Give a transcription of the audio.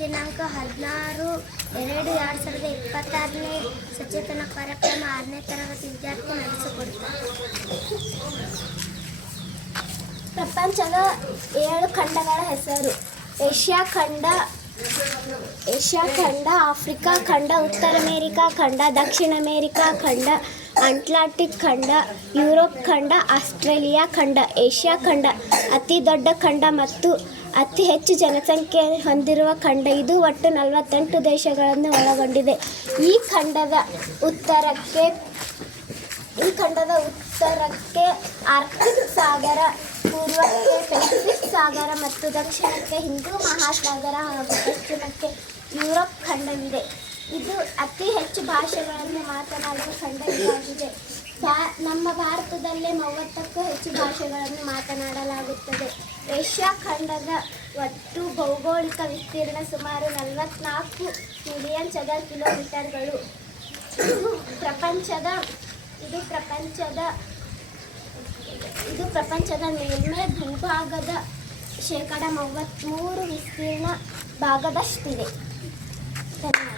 ದಿನಾಂಕ 16/2/2026ನೇ ಸಚೇತನ ಕಾರ್ಯಕ್ರಮ 6ನೇ ತರಗತಿ ವಿದ್ಯಾರ್ಥಿ ನಡೆಸಿಕೊಡುತ್ತಾರೆ. ಪ್ರಪಂಚದ 7 ಖಂಡಗಳ ಹೆಸರು: ಏಷ್ಯಾ ಖಂಡ, ಆಫ್ರಿಕಾ ಖಂಡ, ಉತ್ತರ ಅಮೇರಿಕಾ ಖಂಡ, ದಕ್ಷಿಣ ಅಮೇರಿಕಾ ಖಂಡ, ಅಟ್ಲಾಂಟಿಕ್ ಖಂಡ, ಯುರೋಪ್ ಖಂಡ, ಆಸ್ಟ್ರೇಲಿಯಾ ಖಂಡ. ಏಷ್ಯಾ ಖಂಡ ಅತಿ ದೊಡ್ಡ ಖಂಡ ಮತ್ತು ಅತಿ ಹೆಚ್ಚು ಜನಸಂಖ್ಯೆ ಹೊಂದಿರುವ ಖಂಡ. ಇದು ಒಟ್ಟು 48 ದೇಶಗಳನ್ನು ಒಳಗೊಂಡಿದೆ. ಈ ಖಂಡದ ಉತ್ತರಕ್ಕೆ ಆರ್ಕ್ಟಿಕ್ ಸಾಗರ, ಪೂರ್ವಕ್ಕೆ ಪೆಸಿಫಿಕ್ ಸಾಗರ ಮತ್ತು ದಕ್ಷಿಣಕ್ಕೆ ಹಿಂದೂ ಮಹಾಸಾಗರ ಹಾಗೂ ಪಶ್ಚಿಮಕ್ಕೆ ಯುರೋಪ್ ಖಂಡವಿದೆ. ಇದು ಅತಿ ಹೆಚ್ಚು ಭಾಷೆಗಳನ್ನು ಮಾತನಾಡುವ ಖಂಡ ಇದಾಗಿದೆ. ನಮ್ಮ ಭಾರತದಲ್ಲೇ 30ಕ್ಕೂ ಹೆಚ್ಚು ಭಾಷೆಗಳನ್ನು ಮಾತನಾಡಲಾಗುತ್ತದೆ. ಏಷ್ಯಾ ಖಂಡದ ಒಟ್ಟು ಭೌಗೋಳಿಕ ವಿಸ್ತೀರ್ಣ ಸುಮಾರು 44 ಮಿಲಿಯನ್ ಚದರ ಕಿಲೋಮೀಟರ್ಗಳು. ಇದು ಪ್ರಪಂಚದ ಮೇಲ್ಮೈ ಭೂಭಾಗದ ಶೇಕಡ 33 ವಿಸ್ತೀರ್ಣ ಭಾಗದಷ್ಟಿದೆ. ಧನ್ಯವಾದ.